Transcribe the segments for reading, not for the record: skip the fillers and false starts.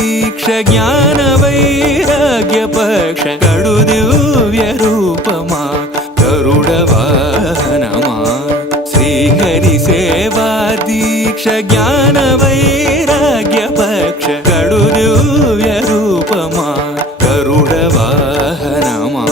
దీక్ష జ్ఞాన వైరాగ్య పక్ష కడు దివ్య రూపమా గరుడ వాహనమా శ్రీహరి సేవా దీక్ష జ్ఞాన వైరాగ్య పక్ష కడు దివ్య రూపమా గరుడ వాహనమా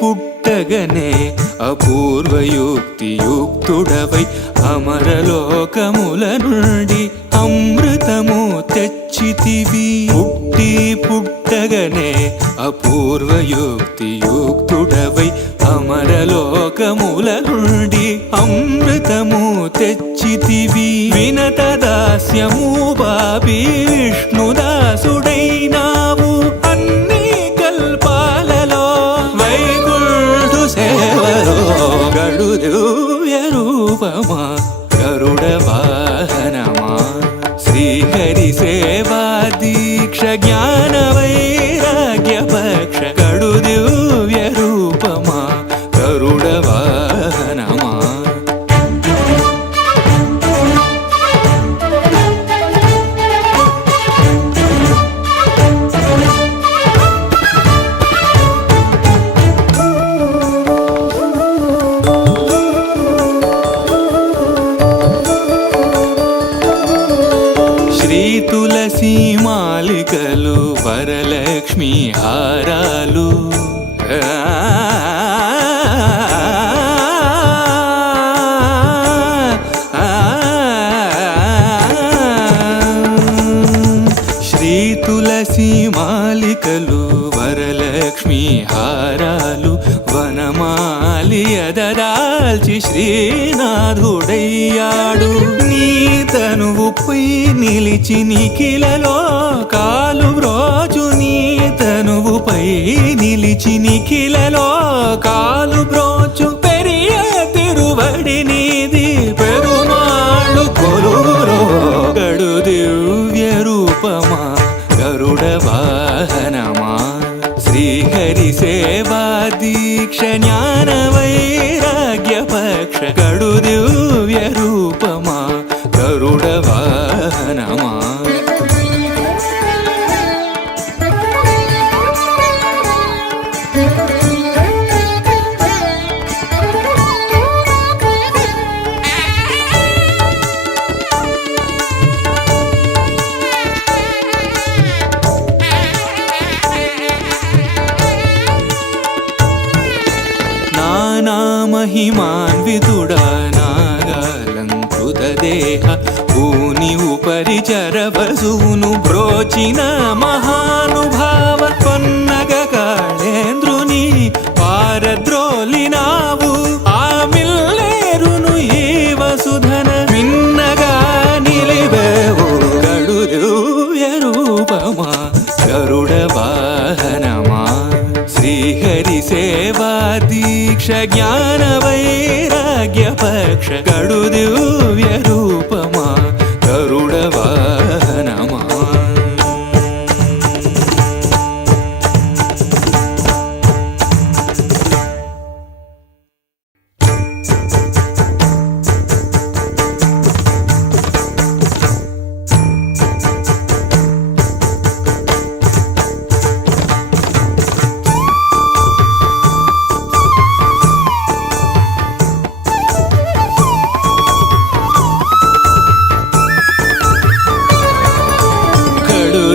పుట్టగనే అపూర్వయుక్తియుక్తుడవై అమరలోకముల నుండి అమృతము తెచ్చితివి. పుట్టగనే అపూర్వయుక్తియుక్తుడవై అమరలోకముల నుండి అమృతము తెచ్చితివి. వినత దాస్యము బాబి విష్ణుదాసుడైనావు అన్ని కల్పాలలో వైకుంఠు సేవలో గడు దివ్య రూపమా గరుడ వాహనమా శ్రీహరి సేవా దీక్ష జ్ఞాన వైరాగ్య పక్ష గడు దివ్య రూపమా గరుడ వాహనమా తులసి మాలికలు వరలక్ష్మి హారాలు శ్రీ తులసి మాలికలు వరలక్ష్మి హారాలు వనమాలి అదరాల్చి శ్రీనాథుడయ్యాడు. నీ తనువుపై నిలిచి నిఖిలలో కాలు బ్రోచు నీ తనువుపై నిలిచి నిఖిలలో కాలు బ్రోచు పెరియ తిరువడి నీది పెరుమాళ్ళు కొలువురో గడు దివ్య రూపమా గరుడ వాహనమా శ్రీహరి సేవా దీక్ష జ్ఞాన వైరాగ్య పక్ష గడు దివ్య రూపమా గరుడ వాహనమా మహిమాన్వితుడా నాగాలంకృత దేహ భూని ఉపరి చరవసును బ్రోచిన మహానుభావ పన్నగ కాళేంద్రుని పారద్రోలినావు ఆ మిల్లేరును ఈ వసుధన మిన్నగా నిలివేవు గడు దివ్య రూపమా గరుడ వాహనమా శ్రీహరి సేవా దీక్ష జ్ఞాన వైరాగ్య పక్ష గడు దివ్య రూపమా గరుడ వాహనమా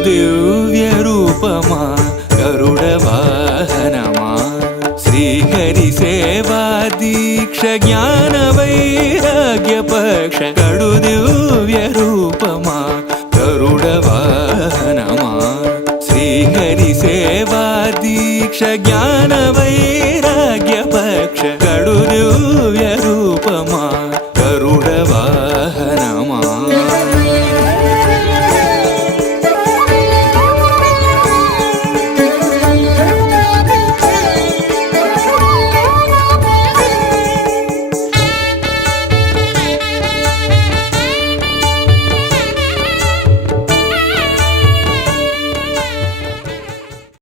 దివ్య రూపమా గరుడ వాహనమా శ్రీహరి సేవా దీక్ష జ్ఞాన వైరాగ్య పక్ష గడు దివ్య రూపమా గరుడ వాహనమా శ్రీహరి సేవా దీక్ష జ్ఞాన వైరాగ్య